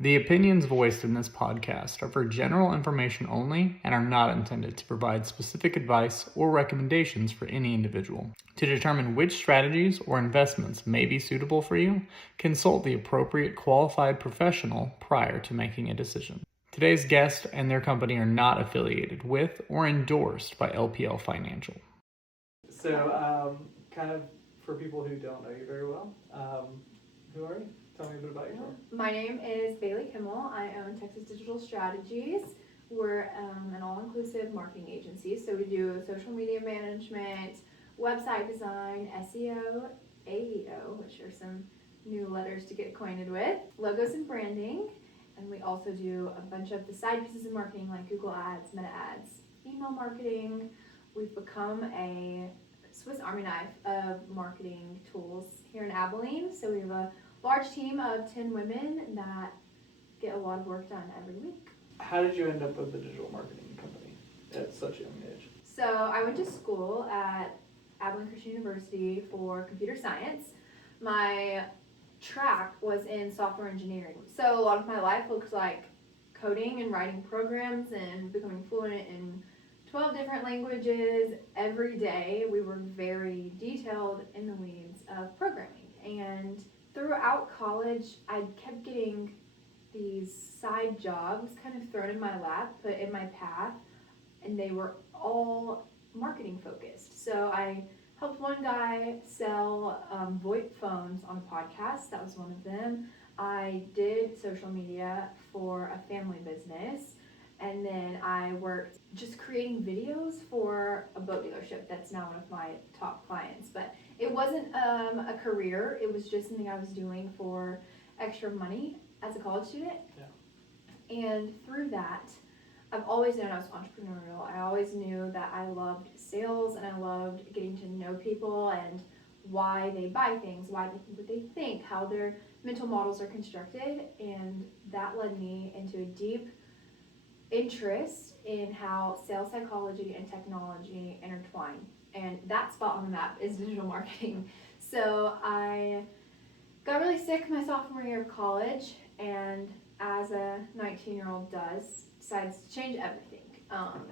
The opinions voiced in this podcast are for general information only and are not intended to provide specific advice or recommendations for any individual. To determine which strategies or investments may be suitable for you, consult the appropriate qualified professional prior to making a decision. Today's guest and their company are not affiliated with or endorsed by LPL Financial. So, kind of for people who don't know you very well, who are you? Tell me a bit about yourself. My name is Bailey Kimmel. I own Texas Digital Strategies. We're an all-inclusive marketing agency, so we do social media management, website design, SEO, AEO, which are some new letters to get acquainted with, logos and branding, and we also do a bunch of the side pieces of marketing like Google Ads, Meta Ads, email marketing. We've become a Swiss Army knife of marketing tools here in Abilene, so we have a large team of 10 women that get a lot of work done every week. How did you end up with the digital marketing company at such a young age? So I went to school at Abilene Christian University for computer science. My track was in software engineering. So a lot of my life looks like coding and writing programs and becoming fluent in 12 different languages. Every day we were very detailed in the weeds of programming. And throughout college, I kept getting these side jobs kind of thrown in my lap, put in my path, and they were all marketing focused. So I helped one guy sell VoIP phones on a podcast. That was one of them. I did social media for a family business. And then I worked just creating videos for a boat dealership that's now one of my top clients. But it wasn't a career. It was just something I was doing for extra money as a college student. Yeah. And through that, I've always known I was entrepreneurial. I always knew that I loved sales and I loved getting to know people and why they buy things, why they think what they think, how their mental models are constructed. And that led me into a deep interest in how sales psychology and technology intertwine, and that spot on the map is digital marketing. So I got really sick my sophomore year of college, and as a 19-year-old decides to change everything.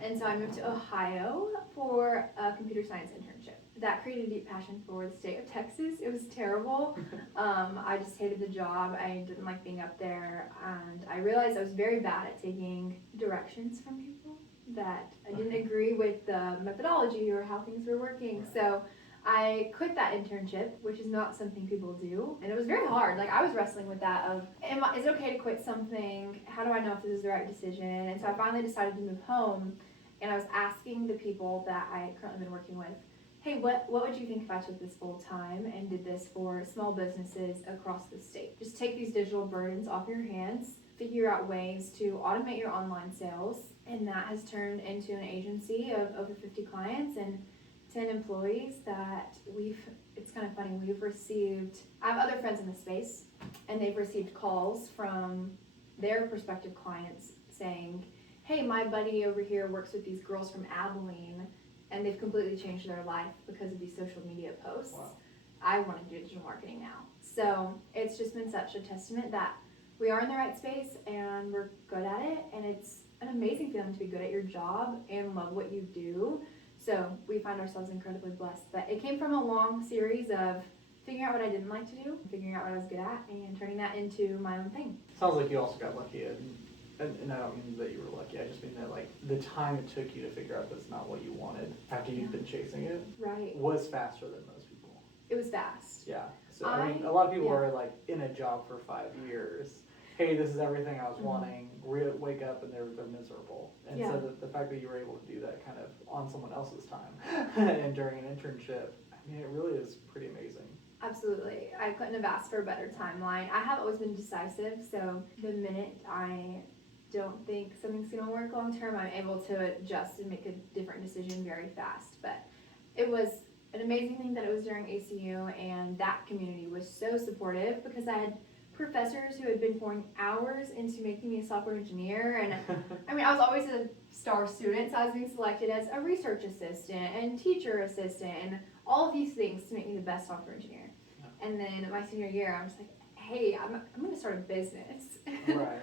And so I moved to Ohio for a computer science internship. That created a deep passion for the state of Texas. It was terrible. I just hated the job. I didn't like being up there. And I realized I was very bad at taking directions from people, that I didn't agree with the methodology or how things were working. So I quit that internship, which is not something people do. And it was very hard. Like, I was wrestling with that of, is it okay to quit something? How do I know if this is the right decision? And so I finally decided to move home. And I was asking the people that I currently been working with, hey, what would you think if I took this full time and did this for small businesses across the state? Just take these digital burdens off your hands, figure out ways to automate your online sales. And that has turned into an agency of over 50 clients and 10 employees that it's kind of funny, I have other friends in the space, and they've received calls from their prospective clients saying, hey, my buddy over here works with these girls from Abilene, and they've completely changed their life because of these social media posts. Wow. I want to do digital marketing now. So it's just been such a testament that we are in the right space and we're good at it, and it's an amazing feeling to be good at your job and love what you do. So we find ourselves incredibly blessed. But it came from a long series of figuring out what I didn't like to do, figuring out what I was good at, and turning that into my own thing. Sounds like you also got lucky, and I don't mean that you were lucky. I just mean that, like, the time it took you to figure out that's not what you wanted after you've been chasing it, right, was faster than most people. It was fast. Yeah. So I mean, a lot of people are like in a job for 5 years. Hey, this is everything I was wanting. Wake up and they're miserable. And so the fact that you were able to do that kind of on someone else's time and during an internship, I mean, it really is pretty amazing. Absolutely. I couldn't have asked for a better timeline. I have always been decisive, so the minute I don't think something's going to work long term, I'm able to adjust and make a different decision very fast. But it was an amazing thing that it was during ACU, and that community was so supportive because I had professors who had been pouring hours into making me a software engineer. And I mean, I was always a star student, so I was being selected as a research assistant and teacher assistant and all of these things to make me the best software engineer. And then my senior year, I was like, hey, I'm going to start a business. Right.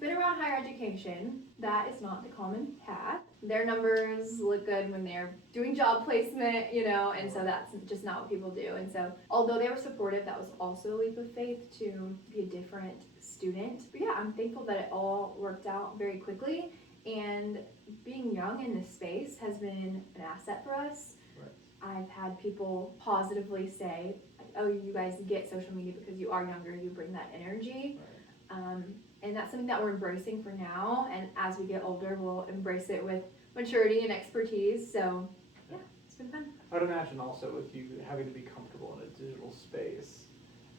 Been around higher education. That is not the common path. Their numbers look good when they're doing job placement, and so that's just not what people do. And so, although they were supportive, that was also a leap of faith to be a different student. But yeah, I'm thankful that it all worked out very quickly. And being young in this space has been an asset for us. Right. I've had people positively say, oh, you guys get social media because you are younger, you bring that energy. Right. And that's something that we're embracing for now. And as we get older, we'll embrace it with maturity and expertise. So yeah, it's been fun. I would imagine also with you having to be comfortable in a digital space.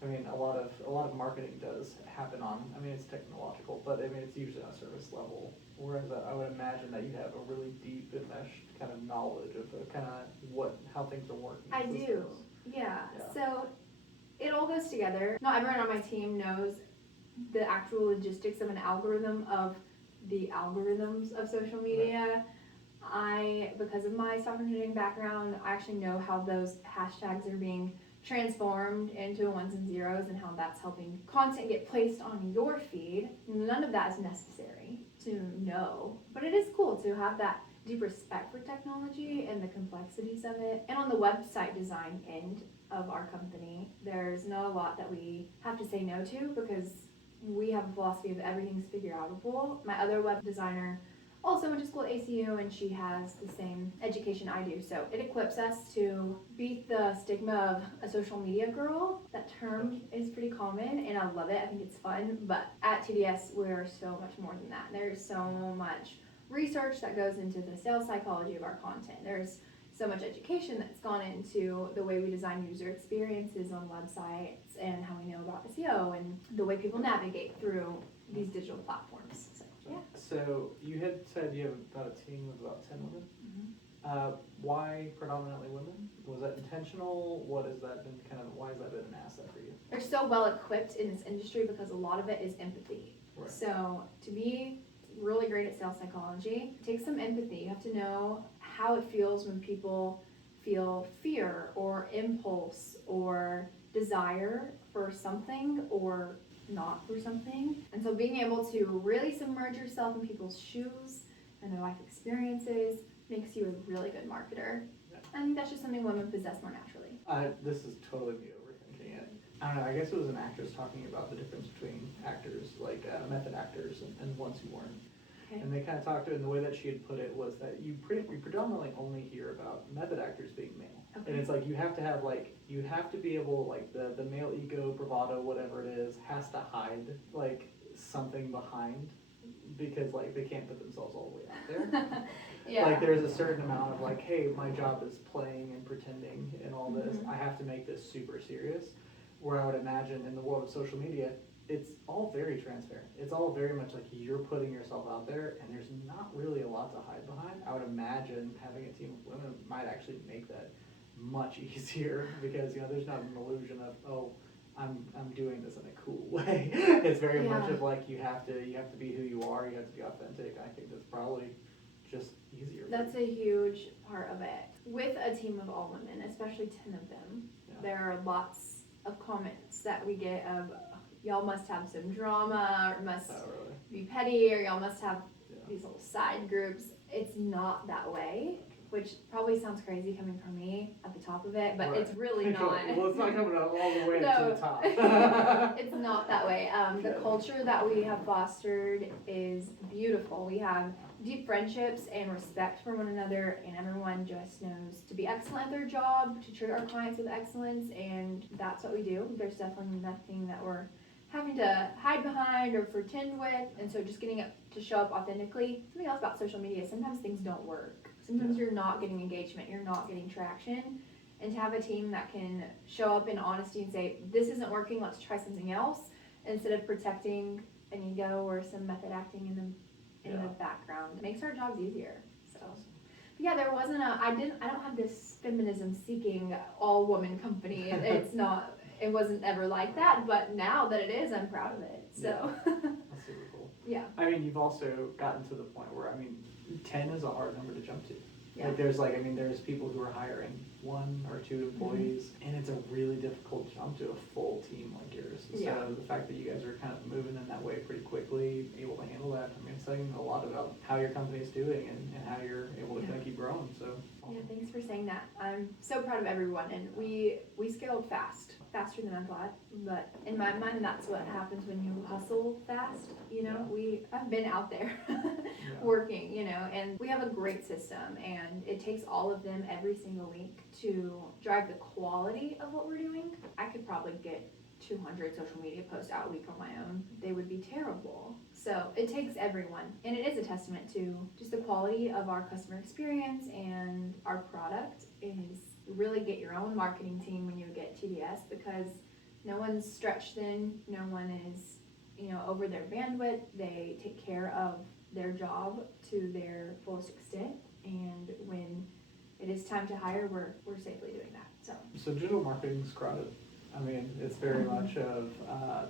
I mean, a lot of marketing does happen on. I mean, it's technological, but I mean, it's usually on a service level. Whereas I would imagine that you have a really deep enmeshed kind of knowledge of kind of how things are working. I do. Yeah. So it all goes together. Not everyone on my team knows the actual logistics of an algorithm of the algorithms of social media. Right. Because of my software engineering background, I actually know how those hashtags are being transformed into ones and zeros and how that's helping content get placed on your feed. None of that is necessary to know, but it is cool to have that deep respect for technology and the complexities of it. And on the website design end of our company, there's not a lot that we have to say no to because we have a philosophy of everything's figure outable. My other web designer also went to school at ACU and she has the same education I do. So it equips us to beat the stigma of a social media girl. That term is pretty common and I love it. I think it's fun. But at TDS, we're so much more than that. There's so much research that goes into the sales psychology of our content. There's so much education that's gone into the way we design user experiences on websites and how we know about SEO and the way people navigate through these digital platforms. So, yeah. So you had said you have about a team of about 10 women. Mm-hmm. Why predominantly women? Was that intentional? Why has that been an asset for you? They're so well equipped in this industry because a lot of it is empathy. Right. So to be really great at sales psychology, it takes some empathy. You have to know how it feels when people feel fear or impulse or desire for something or not for something. And so being able to really submerge yourself in people's shoes and their life experiences makes you a really good marketer. Yeah. I think that's just something women possess more naturally. This is totally me overthinking it. I don't know, I guess it was an actress talking about the difference between actors, like method actors and ones who weren't. Okay. And they kind of talked to it, and the way that she had put it was that you predominantly only hear about method actors being male. Okay. And it's like you have to be able, like the male ego, bravado, whatever it is, has to hide like something behind because like they can't put themselves all the way out there. Yeah. Like there's a certain amount of like, hey, my job is playing and pretending and all this. Mm-hmm. I have to make this super serious. Where I would imagine in the world of social media, it's all very transparent. It's all very much like you're putting yourself out there and there's not really a lot to hide behind. I would imagine having a team of women might actually make that much easier because, there's not an illusion of, oh, I'm doing this in a cool way. It's very much of like you have to be who you are, you have to be authentic. I think that's probably just easier. That's a huge part of it. With a team of all women, especially 10 of them, there are lots of comments that we get of, y'all must have some drama, or must be petty, or y'all must have these little side groups. It's not that way, which probably sounds crazy coming from me at the top of it, but it's really not. Well, it's not coming up all the way to the top. It's not that way. The culture that we have fostered is beautiful. We have deep friendships and respect for one another, and everyone just knows to be excellent at their job, to treat our clients with excellence, and that's what we do. There's definitely nothing that we're having to hide behind or pretend with, and so just getting it to show up authentically. Something else about social media, sometimes things don't work. Sometimes you're not getting engagement, you're not getting traction, and to have a team that can show up in honesty and say, this isn't working, let's try something else, instead of protecting an ego or some method acting in the background, it makes our jobs easier. So but yeah, there wasn't I don't have this feminism seeking all woman company. It wasn't ever like that, but now that it is, I'm proud of it. So that's super cool. Yeah. I mean, you've also gotten to the point where 10 is a hard number to jump to. Yeah. Like there's people who are hiring 1 or 2 employees, and it's a really difficult jump to a full team like yours. Yeah. So the fact that you guys are kind of moving in that way pretty quickly, able to handle that, it's saying a lot about how your company is doing and how you're able to kind of keep growing. So yeah, thanks for saying that. I'm so proud of everyone, and we scaled faster than I thought. But in my mind, that's what happens when you hustle fast. I've been out there working, and we have a great system, and it takes all of them every single week to drive the quality of what we're doing. I could probably get 200 social media posts out a week on my own. They would be terrible. So it takes everyone, and it is a testament to just the quality of our customer experience and our product. Is really get your own marketing team when you get TDS, because no one's stretched thin, no one is over their bandwidth. They take care of their job to their fullest extent, and when it is time to hire, we're safely doing that. So digital marketing's crowded. It's very much of,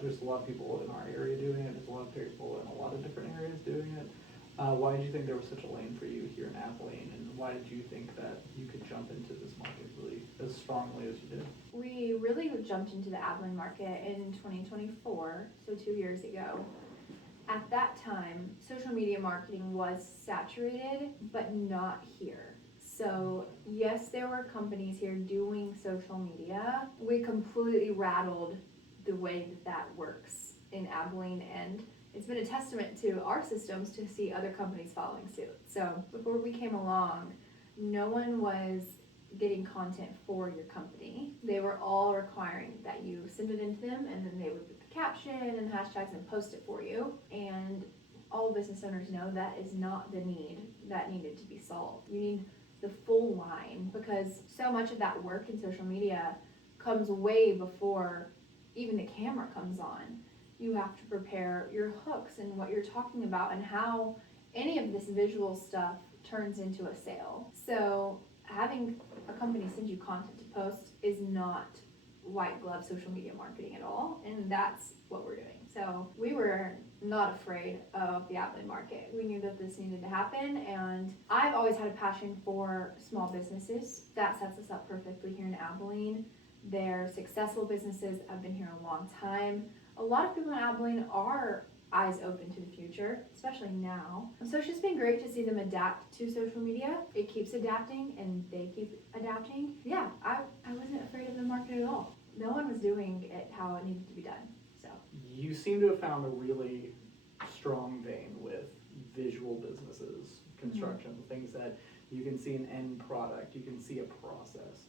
there's a lot of people in our area doing it, there's a lot of people in a lot of different areas doing it. Why did you think there was such a lane for you here in Abilene, and why did you think that you could jump into this market really as strongly as you did? We really jumped into the Abilene market in 2024, so 2 years ago. At that time, social media marketing was saturated, but not here. So yes, there were companies here doing social media. We completely rattled the way that works in Abilene, and it's been a testament to our systems to see other companies following suit. So before we came along, no one was getting content for your company. They were all requiring that you send it into them, and then they would put the caption and hashtags and post it for you. And all business owners know that is not the need that needed to be solved. You need the full line, because so much of that work in social media comes way before even the camera comes on. You have to prepare your hooks and what you're talking about and how any of this visual stuff turns into a sale. So having a company send you content to post is not white glove social media marketing at all, and that's what we're doing. So we were not afraid of the Abilene market. We knew that this needed to happen, and I've always had a passion for small businesses. That sets us up perfectly here in Abilene. They're successful businesses. I've been here a long time. A lot of people in Abilene are eyes open to the future, especially now. So it's just been great to see them adapt to social media. It keeps adapting, and they keep adapting. Yeah, I wasn't afraid of the market at all. No one was doing it how it needed to be done. So you seem to have found a really strong vein with visual businesses, construction, things that you can see an end product, you can see a process.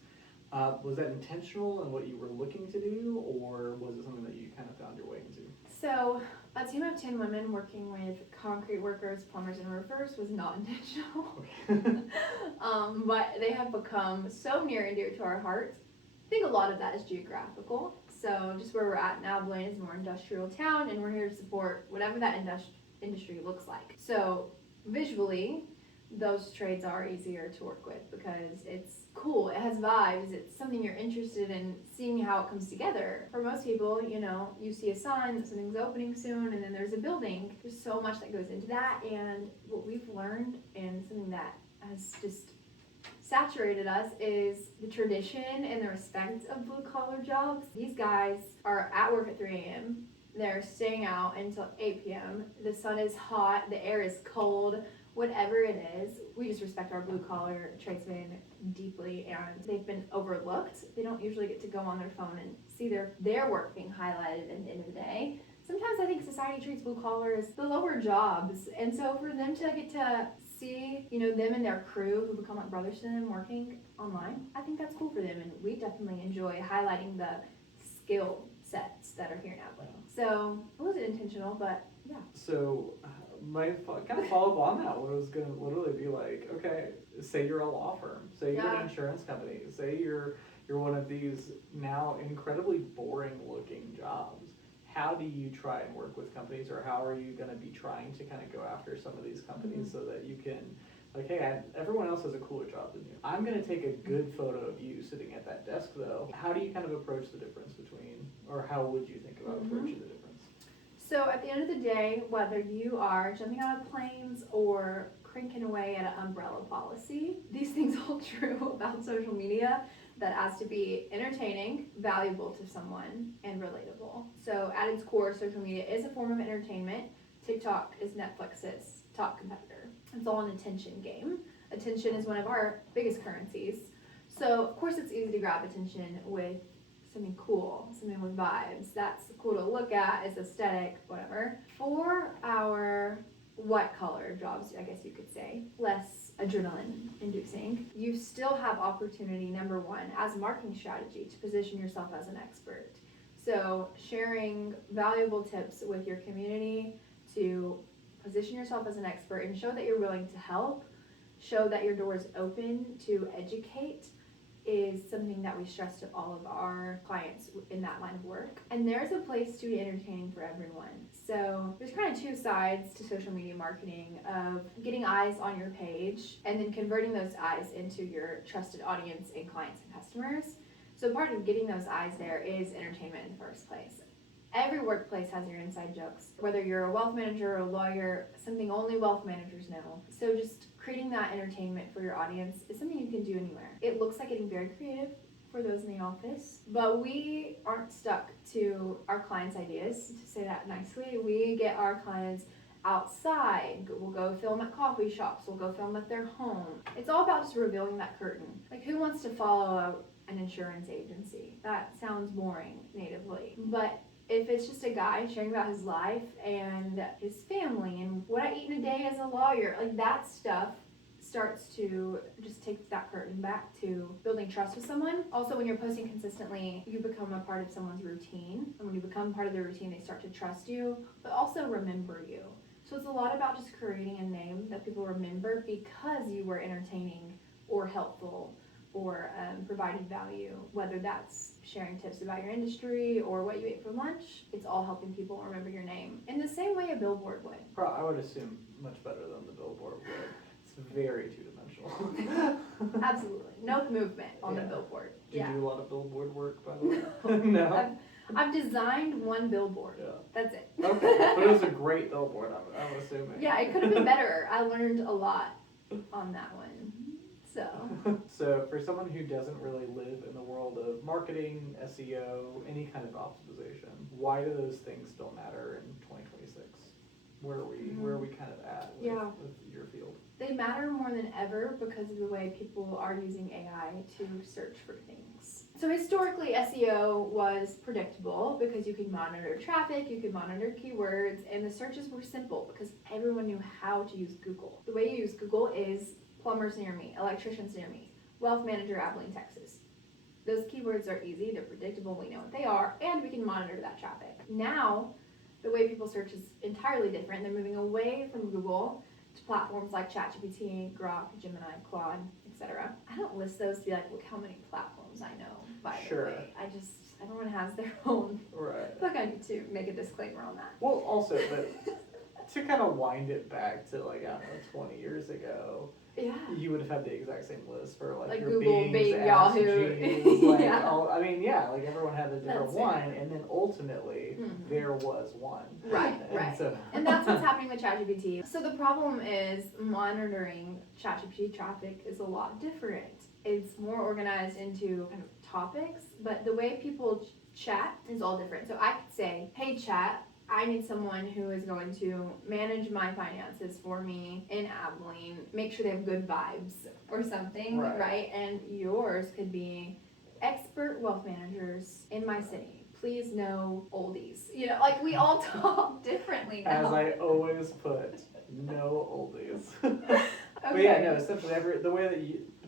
Was that intentional in what you were looking to do, or was it something that you kind of found your way into? So a team of 10 women working with concrete workers, plumbers, and roofers was not intentional. But they have become so near and dear to our hearts. I think a lot of that is geographical. So just where we're at in Abilene is a more industrial town, and we're here to support whatever that industry looks like. So visually, those trades are easier to work with because it's cool, it has vibes, it's something you're interested in seeing how it comes together. For most people, you see a sign that something's opening soon, and then there's a building. There's so much that goes into that, and what we've learned, and something that has just saturated us, is the tradition and the respect of blue collar jobs. These guys are at work at 3 a.m. They're staying out until 8 p.m. The sun is hot, the air is cold, whatever it is. We just respect our blue collar tradesmen deeply, and they've been overlooked. They don't usually get to go on their phone and see their work being highlighted at the end of the day. Sometimes I think society treats blue collar as the lower jobs, and so for them to get to see, them and their crew who become like brothers to them working online, I think that's cool for them, and we definitely enjoy highlighting the skill sets that are here in Abilene. So it wasn't intentional, but yeah. So my kind of follow up on that, what it was going to literally be like, okay, say you're a law firm, say you're an insurance company, say you're one of these now incredibly boring looking jobs. How do you try and work with companies, or how are you going to be trying to kind of go after some of these companies so that you can, like, hey, everyone else has a cooler job than you. I'm going to take a good photo of you sitting at that desk, though. How do you kind of approach the difference between, or how would you think about approaching the difference? So at the end of the day, whether you are jumping out of planes or cranking away at an umbrella policy. These things hold true about social media, that has to be entertaining, valuable to someone, and relatable. So at its core, social media is a form of entertainment. TikTok is Netflix's top competitor. It's all an attention game. Attention is one of our biggest currencies. So of course it's easy to grab attention with something cool, something with vibes. That's cool to look at, it's aesthetic, whatever. For our white collar jobs, I guess you could say, less adrenaline inducing, you still have opportunity, number one, as a marketing strategy to position yourself as an expert. So sharing valuable tips with your community to position yourself as an expert and show that you're willing to help, show that your door is open to educate, is something that we stress to all of our clients in that line of work. And there's a place to be entertaining for everyone. So there's kind of two sides to social media marketing, of getting eyes on your page and then converting those eyes into your trusted audience and clients and customers. So part of getting those eyes there is entertainment in the first place. Every workplace has your inside jokes, whether you're a wealth manager or a lawyer, something only wealth managers know. So just creating that entertainment for your audience is something you can do anywhere. It looks like getting very creative for those in the office, but we aren't stuck to our clients' ideas, to say that nicely. We get our clients outside. We'll go film at coffee shops. We'll go film at their home. It's all about just revealing that curtain. Like, who wants to follow an insurance agency? That sounds boring natively, but if it's just a guy sharing about his life and his family and what I eat in a day as a lawyer, like, that stuff starts to just take that curtain back to building trust with someone. Also, when you're posting consistently, you become a part of someone's routine. And when you become part of their routine, they start to trust you, but also remember you. So it's a lot about just creating a name that people remember because you were entertaining or helpful or providing value, whether that's sharing tips about your industry or what you ate for lunch. It's all helping people remember your name in the same way a billboard would. I would assume much better than the billboard would. It's very two-dimensional. Absolutely. No movement on the billboard. Do you do a lot of billboard work, by the way? No? I've designed one billboard. Yeah. That's it. Okay, but it was a great billboard, I'm assuming. Yeah, it could have been better. I learned a lot on that one. So for someone who doesn't really live in the world of marketing, SEO, any kind of optimization, why do those things still matter in 2026? Where are we kind of at with your field? They matter more than ever because of the way people are using AI to search for things. So historically, SEO was predictable because you could monitor traffic, you could monitor keywords, and the searches were simple because everyone knew how to use Google. The way you use Google is plumbers near me, electricians near me, wealth manager, Abilene, Texas. Those keywords are easy, they're predictable, we know what they are, and we can monitor that traffic. Now, the way people search is entirely different. They're moving away from Google to platforms like ChatGPT, Grok, Gemini, Claude, etc. I don't list those to be like, look how many platforms I know, by the way. Everyone has their own. Right. I feel like I need to make a disclaimer on that. Well, also, but to kind of wind it back to, like, I don't know, 20 years ago, you would have had the exact same list for like your Google, Bings, Yahoo. Like everyone had a different one, and then ultimately there was one. Right. And that's what's happening with ChatGPT. So the problem is monitoring ChatGPT traffic is a lot different. It's more organized into kind of topics, but the way people chat is all different. So I could say, hey chat, I need someone who is going to manage my finances for me in Abilene, make sure they have good vibes or something, right? And yours could be expert wealth managers in my city. Please no oldies. You know, like, we all talk differently now. As I always put, no oldies. But yeah, no, essentially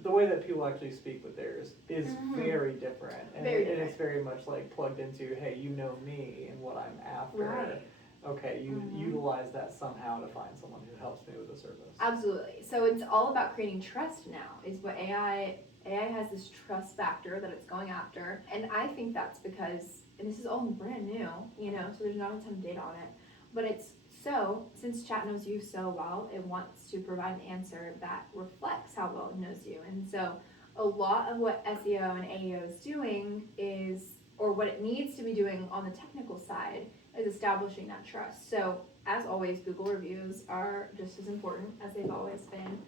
the way that people actually speak with theirs is very different. And it's very much like plugged into, hey, you know me and what I'm after. Right. Okay, you utilize that somehow to find someone who helps me with a service. Absolutely. So it's all about creating trust now, is what AI has this trust factor that it's going after. And I think that's because, and this is all brand new, you know, so there's not a ton of data on it, but since chat knows you so well, it wants to provide an answer that reflects how well it knows you. And so a lot of what SEO and AEO is doing is, or what it needs to be doing on the technical side, is establishing that trust. So as always, Google reviews are just as important as they've always been.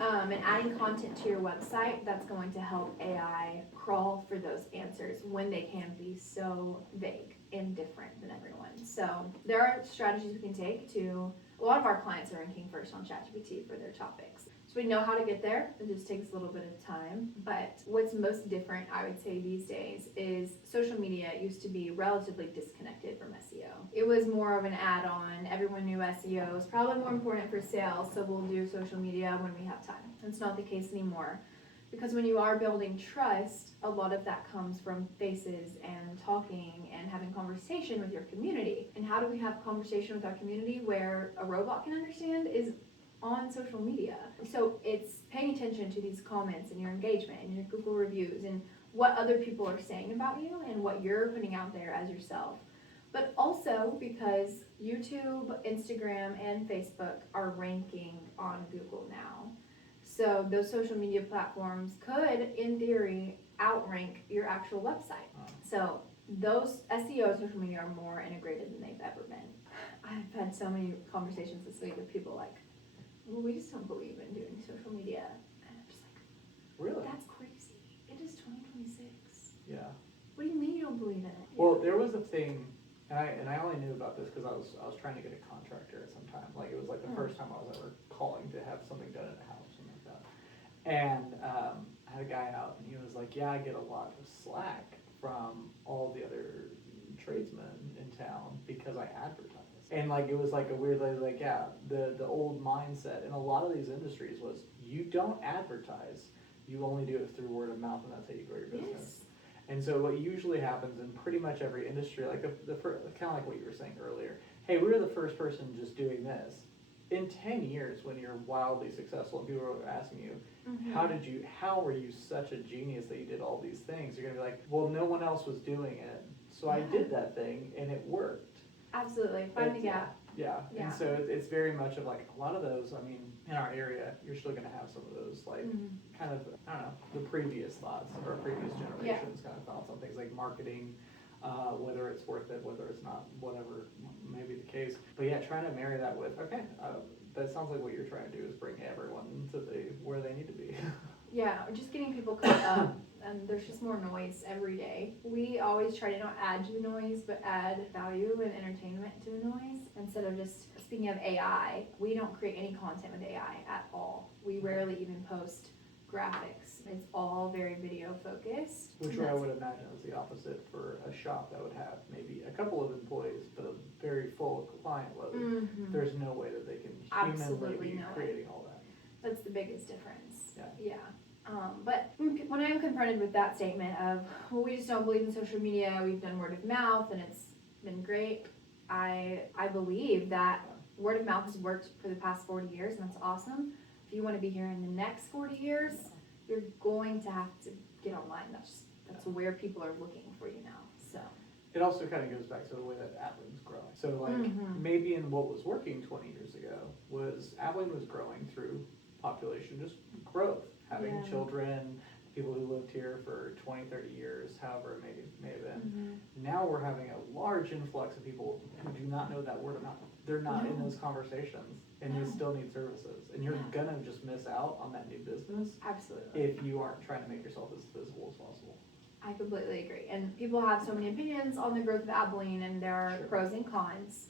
And adding content to your website, that's going to help AI crawl for those answers when they can be so vague and different than everyone. So there are strategies we can take to, a lot of our clients are ranking first on ChatGPT for their topics. So we know how to get there. It just takes a little bit of time. But what's most different, I would say, these days is social media used to be relatively disconnected from SEO. It was more of an add-on. Everyone knew SEO is probably more important for sales, so we'll do social media when we have time. It's not the case anymore. Because when you are building trust, a lot of that comes from faces and talking and having conversation with your community. And how do we have conversation with our community where a robot can understand is on social media. So it's paying attention to these comments and your engagement and your Google reviews and what other people are saying about you and what you're putting out there as yourself. But also because YouTube, Instagram, and Facebook are ranking on Google now. So those social media platforms could, in theory, outrank your actual website. So those SEO and social media are more integrated than they've ever been. I've had so many conversations this week with people like, well, we just don't believe in doing social media. And I'm just like, Really? that's crazy. It is 2026. Yeah. What do you mean you don't believe in it? Well, there was a thing, and I only knew about this because I was trying to get a contractor at some time. Like, it was like the first time I was ever calling to have something done in a house, something like that. And I had a guy out, and he was like, yeah, I get a lot of slack from all the other tradesmen in town because I advertise. And like, it was like a weird, like, yeah, the old mindset in a lot of these industries was you don't advertise, you only do it through word of mouth, and that's how you grow your business. Yes. And so what usually happens in pretty much every industry, like the first, kind of like what you were saying earlier, hey, we were the first person just doing this. In 10 years, when you're wildly successful and people are asking you, how were you such a genius that you did all these things? You're gonna be like, well, no one else was doing it, so I did that thing and it worked. Absolutely, find the gap. Yeah, and so it's very much of like a lot of those, I mean, in our area, you're still gonna have some of those, like, kind of, I don't know, the previous thoughts or previous generations kind of thoughts on things like marketing, whether it's worth it, whether it's not, whatever may be the case. But yeah, trying to marry that with, okay, that sounds like what you're trying to do is bring everyone to where they need to be. Yeah, just getting people caught up, and there's just more noise every day. We always try to not add to the noise, but add value and entertainment to the noise. Instead of just, speaking of AI, we don't create any content with AI at all. We rarely even post graphics. It's all very video focused. Which I would imagine is the opposite for a shop that would have maybe a couple of employees, but a very full client load. There's no way that they can humanly be creating all that. That's the biggest difference. Yeah. But when I'm confronted with that statement of, well, we just don't believe in social media, we've done word of mouth and it's been great, I believe that word of mouth has worked for the past 40 years, and that's awesome. If you want to be here in the next 40 years, you're going to have to get online. That's where people are looking for you now. So it also kind of goes back to the way that Abilene growing. So like maybe in what was working 20 years ago was Abilene was growing through population, just growth, having children, people who lived here for 20, 30 years, however it may have been. Now we're having a large influx of people who do not know that word of mouth. They're not in those conversations, and they still need services. And you're gonna just miss out on that new business. Absolutely. If you aren't trying to make yourself as visible as possible. I completely agree. And people have so many opinions on the growth of Abilene, and there are pros and cons.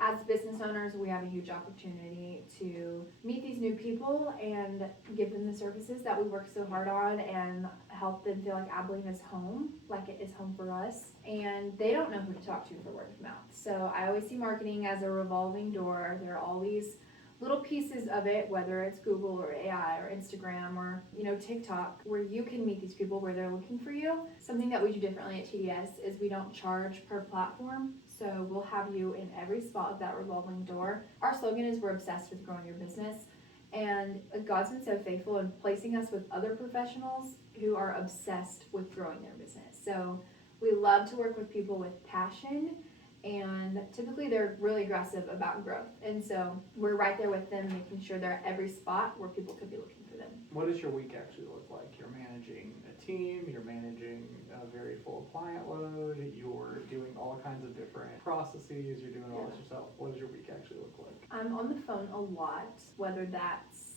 As business owners, we have a huge opportunity to meet these new people and give them the services that we work so hard on and help them feel like Abilene is home, like it is home for us. And they don't know who to talk to for word of mouth. So I always see marketing as a revolving door. There are all these little pieces of it, whether it's Google or AI or Instagram or, TikTok, where you can meet these people where they're looking for you. Something that we do differently at TDS is we don't charge per platform. So we'll have you in every spot of that revolving door. Our slogan is, we're obsessed with growing your business. And God's been so faithful in placing us with other professionals who are obsessed with growing their business. So we love to work with people with passion, and typically they're really aggressive about growth. And so we're right there with them, making sure they're at every spot where people could be looking for them. What does your week actually look like? You're managing a team, you're managing a very full client load, you're doing all kinds of different processes, you're doing all this yourself. What does your week actually look like? I'm on the phone a lot, whether that's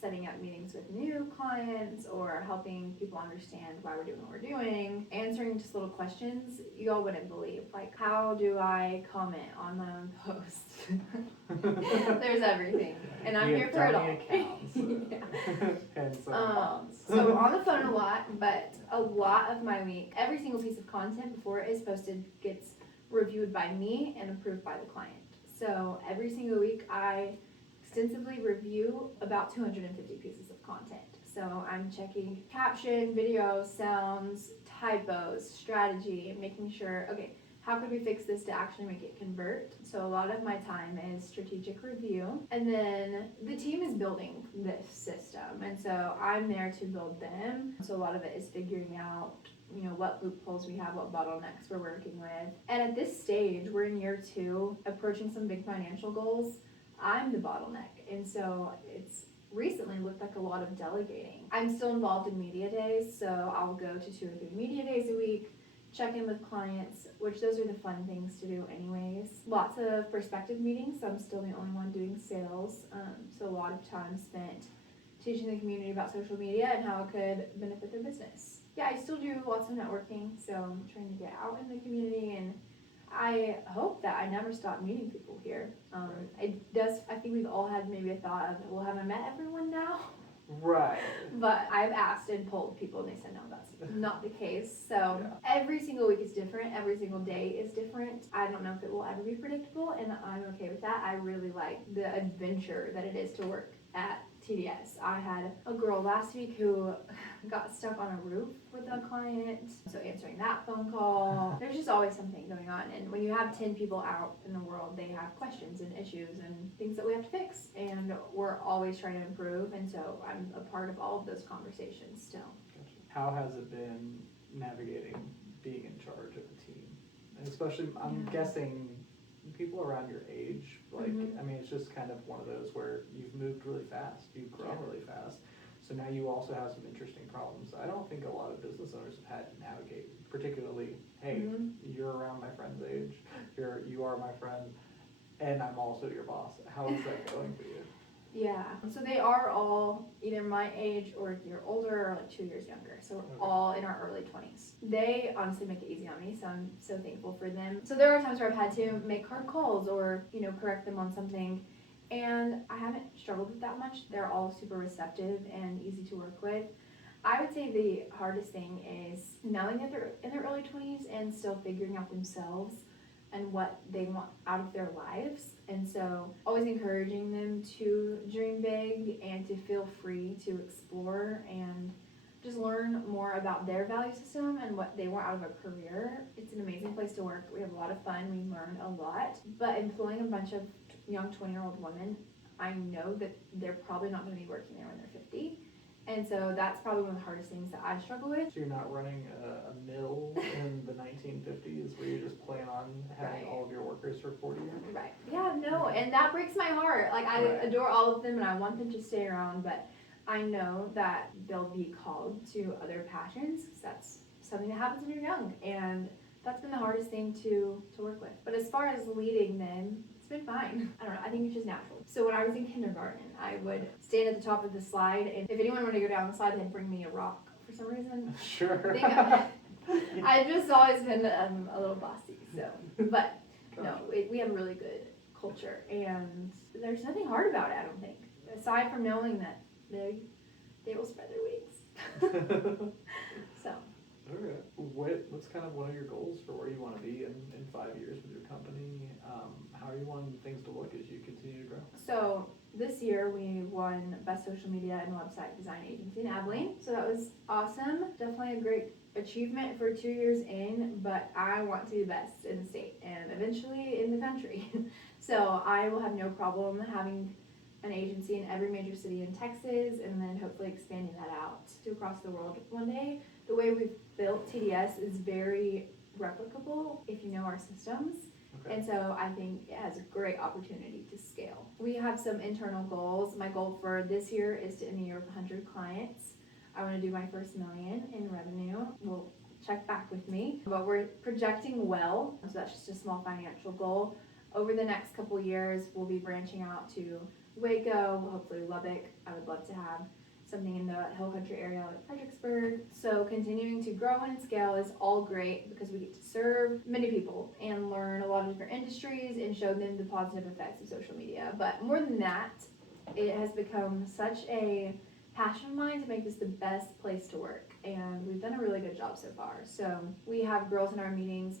setting up meetings with new clients or helping people understand why we're doing what we're doing, answering just little questions you all wouldn't believe. Like, how do I comment on my own post? There's everything. And I'm here for it all. Accounts, and so I'm on the phone a lot, but a lot of my week, every single piece of content before it is posted gets reviewed by me and approved by the client. So every single week I extensively review about 250 pieces of content. So I'm checking caption, video, sounds, typos, strategy, and making sure, okay, how could we fix this to actually make it convert? So a lot of my time is strategic review. And then the team is building this system. And so I'm there to build them. So a lot of it is figuring out, what loopholes we have, what bottlenecks we're working with. And at this stage, we're in year 2, approaching some big financial goals. I'm the bottleneck, and so it's recently looked like a lot of delegating. I'm still involved in media days, so I'll go to 2 or 3 media days a week, check in with clients, which those are the fun things to do anyways. Lots of perspective meetings, so I'm still the only one doing sales, so a lot of time spent teaching the community about social media and how it could benefit their business. Yeah, I still do lots of networking, so I'm trying to get out in the community, and I hope that I never stop meeting people here. I think we've all had maybe a thought of, well, have I met everyone now? Right. But I've asked and polled people, and they said, no, that's not the case. So every single week is different. Every single day is different. I don't know if it will ever be predictable, and I'm okay with that. I really like the adventure that it is to work at TDS. I had a girl last week who got stuck on a roof with a client, so answering that phone call. There's just always something going on, and when you have 10 people out in the world, they have questions and issues and things that we have to fix, and we're always trying to improve, and so I'm a part of all of those conversations still. Gotcha. How has it been navigating being in charge of a team? And especially, I'm guessing people around your age, like, I mean, it's just kind of one of those where you've moved really fast, you've grown really fast, so now you also have some interesting problems I don't think a lot of business owners have had to navigate, particularly, hey, you're around my friend's age, you are my friend, and I'm also your boss. How is that going for you? Yeah, so they are all either my age or a year older or like 2 years younger. So we're all in our early 20s. They honestly make it easy on me, so I'm so thankful for them. So there are times where I've had to make hard calls or, correct them on something. And I haven't struggled with that much. They're all super receptive and easy to work with. I would say the hardest thing is knowing that they're in their early 20s and still figuring out themselves and what they want out of their lives. And so always encouraging them to dream big and to feel free to explore and just learn more about their value system and what they want out of a career. It's an amazing place to work. We have a lot of fun. We learn a lot. But employing a bunch of young 20-year-old women, I know that they're probably not going to be working there when they're 50. And so that's probably one of the hardest things that I struggle with. So you're not running a mill in the 1950s where you're just planning on having all of your workers for 40 years? Right. Yeah, no, and that breaks my heart. Like, I adore all of them and I want them to stay around, but I know that they'll be called to other passions. That's something that happens when you're young, and that's been the hardest thing to work with. But as far as leading them, it's been fine. I don't know, I think it's just natural. So when I was in kindergarten, I would stand at the top of the slide, and if anyone wanted to go down the slide, they'd bring me a rock for some reason. Sure. I've just always been a little bossy, so. But no, we have a really good culture, and there's nothing hard about it, I don't think. Aside from knowing that they will spread their wings. So. Okay. What's kind of one of your goals for where you want to be in 5 years with your company? How are you wanting things to look as you continue to grow? So this year we won Best Social Media and Website Design Agency in Abilene. So that was awesome. Definitely a great achievement for 2 years in, but I want to be the best in the state and eventually in the country. So I will have no problem having an agency in every major city in Texas and then hopefully expanding that out to across the world one day. The way we've built TDS is very replicable if you know our systems. Okay. And so I think it has a great opportunity to scale. We have some internal goals. My goal for this year is to end the year with 100 clients. I want to do my first million in revenue. Well, check back with me. But we're projecting well, so that's just a small financial goal. Over the next couple years, we'll be branching out to Waco, hopefully Lubbock. I would love to have something in the hill country area like Fredericksburg. So continuing to grow and scale is all great because we get to serve many people and learn a lot of different industries and show them the positive effects of social media. But more than that, it has become such a passion of mine to make this the best place to work, and we've done a really good job so far. So we have girls in our meetings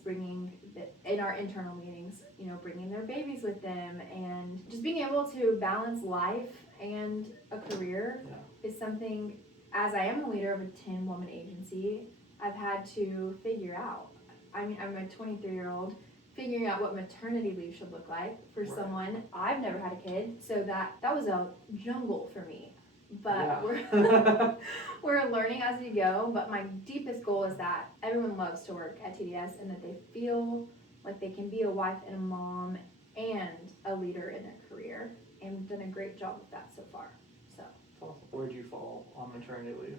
in our internal meetings, bringing their babies with them, and just being able to balance life and a career is something, as I am a leader of a 10-woman agency, I've had to figure out. I mean, I'm a 23-year-old figuring out what maternity leave should look like for someone. I've never had a kid, so that was a jungle for me. But we're learning as we go. But my deepest goal is that everyone loves to work at TDS and that they feel like they can be a wife and a mom and a leader in their career. And we've done a great job with that so far. So. Awesome. Where'd you fall on maternity leave?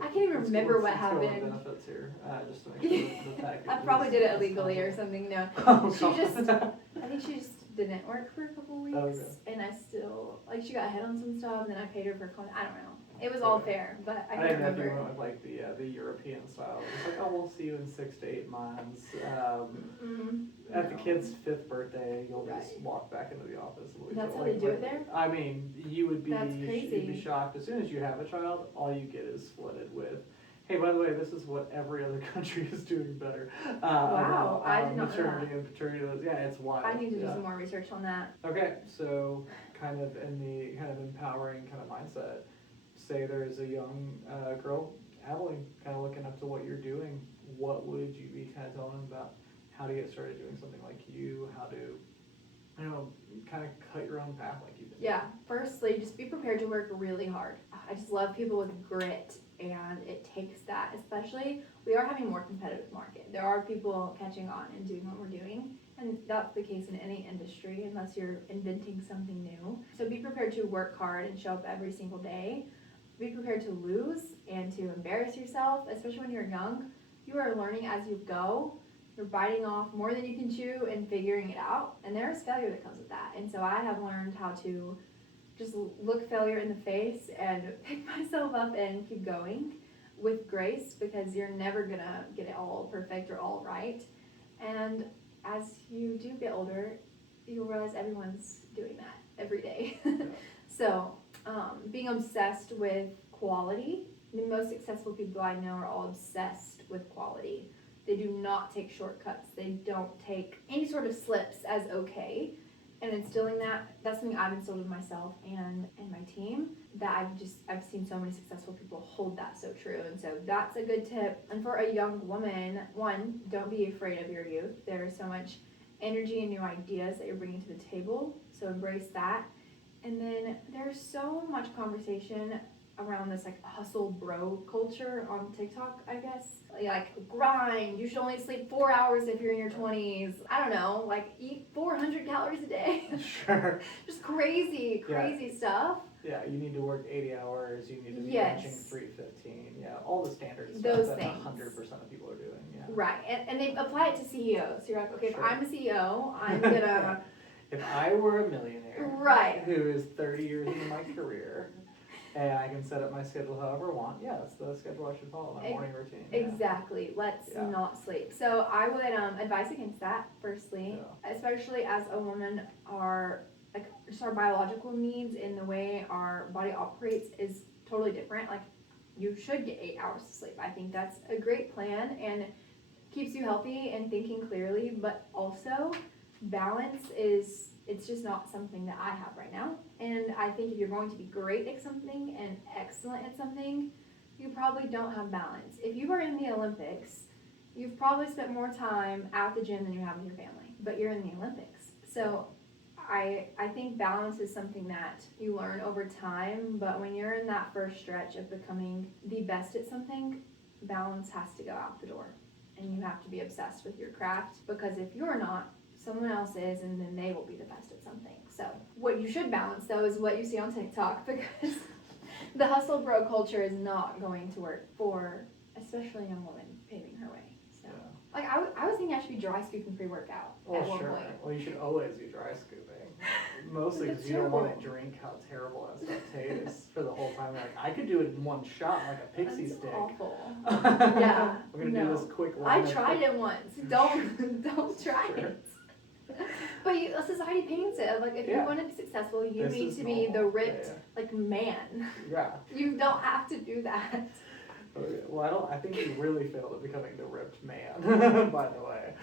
I can't even remember what happened. Benefits here, just to make sure the package. I probably did it illegally or something. No, I think she just didn't work for a couple weeks, and I still she got hit on some stuff, and then I paid her for I don't know. It was all fair, but I can't remember. I didn't know if you went with the European style. It's like, we'll see you in 6 to 8 months. At the kid's 5th birthday, you'll just walk back into the office. That's how they do it there? I mean, you'd crazy. be shocked. As soon as you have a child, all you get is flooded with, hey, by the way, this is what every other country is doing better. Wow, I did not know maternity that. and paternity leave. Yeah, it's wild. I need to do some more research on that. Okay, so kind of in the kind of empowering kind of mindset, say there's a young girl, Abilene, kind of looking up to what you're doing, what would you be kind of telling them about how to get started doing something like you, how to, kind of cut your own path like you've been doing? Firstly, just be prepared to work really hard. I just love people with grit, and it takes that, especially, we are having a more competitive market. There are people catching on and doing what we're doing, and that's the case in any industry unless you're inventing something new. So be prepared to work hard and show up every single day. Be prepared to lose and to embarrass yourself, especially when you're young. You are learning as you go. You're biting off more than you can chew and figuring it out. And there is failure that comes with that. And so I have learned how to just look failure in the face and pick myself up and keep going with grace, because you're never going to get it all perfect or all right. And as you do get older, you'll realize everyone's doing that every day. So being obsessed with quality. The most successful people I know are all obsessed with quality. They do not take shortcuts. They don't take any sort of slips as okay. And instilling that's something I've instilled in myself and my team, that I've seen so many successful people hold that so true. And so that's a good tip. And for a young woman, one, don't be afraid of your youth. There is so much energy and new ideas that you're bringing to the table. So embrace that. And then there's so much conversation around this hustle bro culture on TikTok, I guess. Like grind, you should only sleep 4 hours if you're in your 20s. I don't know, eat 400 calories a day. Sure. Just crazy stuff. Yeah, you need to work 80 hours, you need to be benching 315. Yeah, all the standard stuff Those that things. 100% of people are doing. Yeah. Right, and they apply it to CEOs. So you're like, okay, Sure. if I'm a CEO, I'm gonna... If I were a millionaire, right, who is 30 years into my career, and I can set up my schedule however I want, that's the schedule I should follow, my morning routine. Exactly. Let's not sleep. So I would advise against that, firstly, especially as a woman, our biological needs and the way our body operates is totally different. You should get 8 hours of sleep. I think that's a great plan and keeps you healthy and thinking clearly, but also balance it's just not something that I have right now. And I think if you're going to be great at something and excellent at something, you probably don't have balance. If you are in the Olympics, you've probably spent more time at the gym than you have with your family, but you're in the Olympics. So I think balance is something that you learn over time, but when you're in that first stretch of becoming the best at something, balance has to go out the door. And you have to be obsessed with your craft, because if you're not, someone else is, and then they will be the best at something. So what you should balance, though, is what you see on TikTok, because The hustle bro culture is not going to work for, especially a young woman paving her way. So, like, I was thinking I should be dry scooping pre-workout at one point. Well, you should always be dry scooping. Mostly because you don't want to drink how terrible that stuff tastes for the whole time. Like, I could do it in one shot like a pixie That's stick. awful. Yeah. We're gonna do this quick one. I tried it once. Don't try it. But society paints it like if you want to be successful, you need to be the ripped like man. Yeah. You don't have to do that. Okay. Well, I think you really failed at becoming the ripped man. By the way.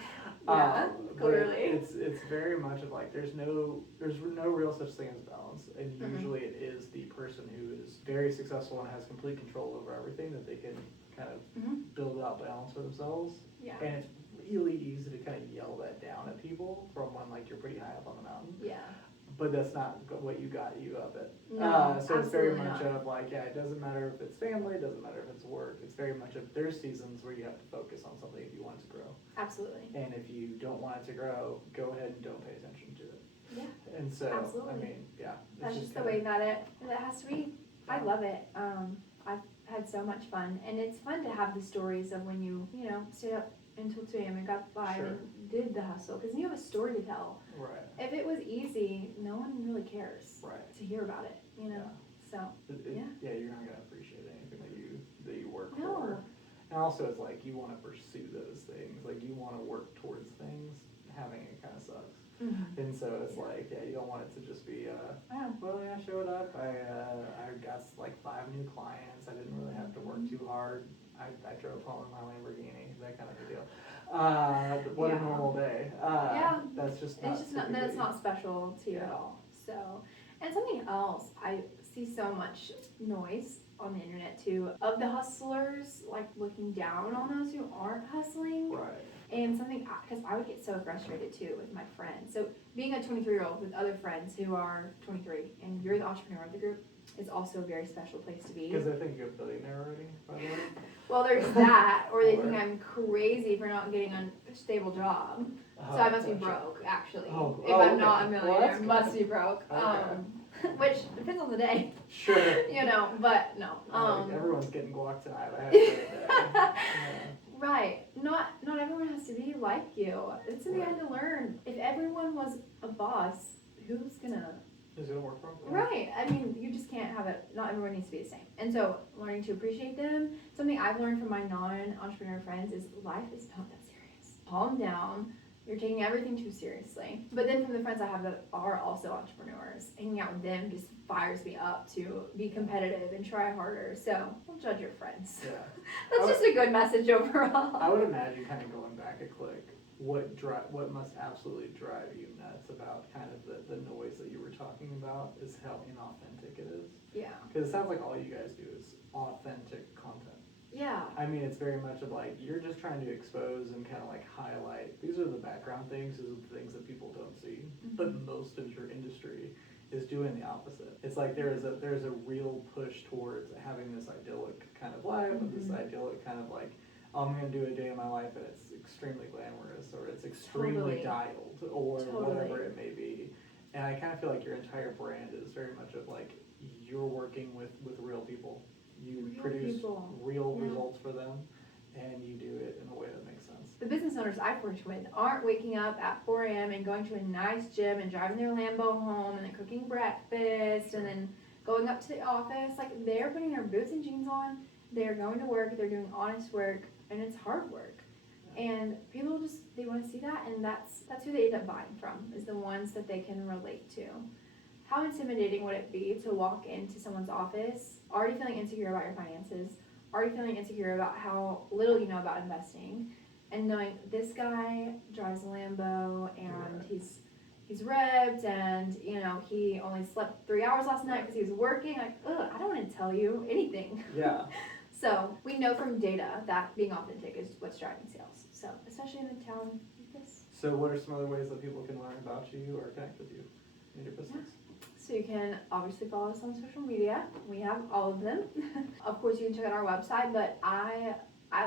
Yeah, clearly. It's very much of like there's no real such thing as balance, and usually it is the person who is very successful and has complete control over everything that they can kind of build out balance for themselves. Yeah. And it's really easy to kind of yell that down at people from when like you're pretty high up on the mountain. Yeah. But that's not what you got you up at. No, so it's very much not. of like, yeah, it doesn't matter if it's family, it doesn't matter if it's work. It's very much of there's seasons where you have to focus on something if you want it to grow. Absolutely. And if you don't want it to grow, go ahead and don't pay attention to it. Yeah. And so, absolutely. I mean, yeah. That's just the way that it has to be. I love it. I've had so much fun. And it's fun to have the stories of when you stayed up until 2 a.m. and got by and did the hustle. Because you have a story to tell. Right. If it was easy, no one really cares to hear about it, Yeah. So, yeah, you're not going to appreciate anything that you work No. for. And also, it's like you want to pursue those things. Like, you want to work towards things. Having it kind of sucks. And so it's like, you don't want it to just be, well, I showed up. I got like 5 new clients. I didn't really have to work too hard. I drove home in my Lamborghini, that kind of a deal. What a normal day. That's just not. It's just that's not special to you at all. So, and something else, I see so much noise on the internet too of the hustlers like looking down on those who aren't hustling. Right. And something, because I would get so frustrated too with my friends. So being a 23-year-old with other friends who are 23 and you're the entrepreneur of the group is also a very special place to be. Because they think you're a billionaire already, by the way. Well, there's that, or they think I'm crazy for not getting a stable job. So I must be broke, actually. If I'm not a millionaire, I must be broke. Which depends on the day. Sure. But no. Everyone's getting guac tonight. I have to say that. Right. Not everyone has to be like you. It's something I had to learn. If everyone was a boss, who's gonna work for them? Right. I mean, you just can't have it. Not everyone needs to be the same. And so learning to appreciate them. Something I've learned from my non-entrepreneur friends is life is not that serious. Calm down. You're taking everything too seriously. But then from the friends I have that are also entrepreneurs, hanging out with them just fires me up to be competitive and try harder. So don't judge your friends. Yeah. That's just a good message overall. I would imagine kind of going back a click, what must absolutely drive you nuts about kind of the noise that you were talking about is how inauthentic it is. Yeah. Because it sounds like all you guys do is authentic content. Yeah. I mean, it's very much of like, you're just trying to expose and kind of like highlight, these are the background things, these are the things that people don't see. But most of your industry is doing the opposite. It's like there's a real push towards having this idyllic kind of life, and this idyllic kind of like, I'm going to do a day in my life and it's extremely glamorous, or it's extremely dialed, or whatever it may be. And I kind of feel like your entire brand is very much of like, you're working with real people. You produce real results for them, and you do it in a way that makes sense. The business owners I've worked with aren't waking up at 4 a.m. and going to a nice gym and driving their Lambo home and then cooking breakfast and then going up to the office. Like, they're putting their boots and jeans on, they're going to work, they're doing honest work, and it's hard work. And people they want to see that, and that's who they end up buying from, is the ones that they can relate to. How intimidating would it be to walk into someone's office already feeling insecure about your finances, already feeling insecure about how little you know about investing, and knowing this guy drives a Lambo and he's ripped, and he only slept 3 hours last night because he was working. Like, I don't want to tell you anything. Yeah. So we know from data that being authentic is what's driving sales. So especially in a town like this. So what are some other ways that people can learn about you or connect with you in your business? So you can obviously follow us on social media. We have all of them. Of course, you can check out our website, but I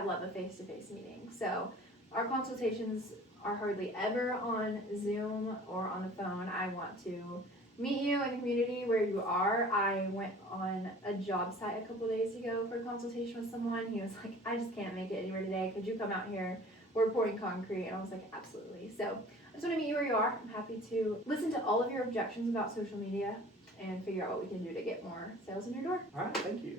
love a face-to-face meeting. So our consultations are hardly ever on Zoom or on the phone. I want to meet you in the community where you are. I went on a job site a couple days ago for a consultation with someone. He was like, I just can't make it anywhere today. Could you come out here? We're pouring concrete. And I was like, absolutely. So I just want to meet you where you are. I'm happy to listen to all of your objections about social media and figure out what we can do to get more sales in your door. All right, thank you.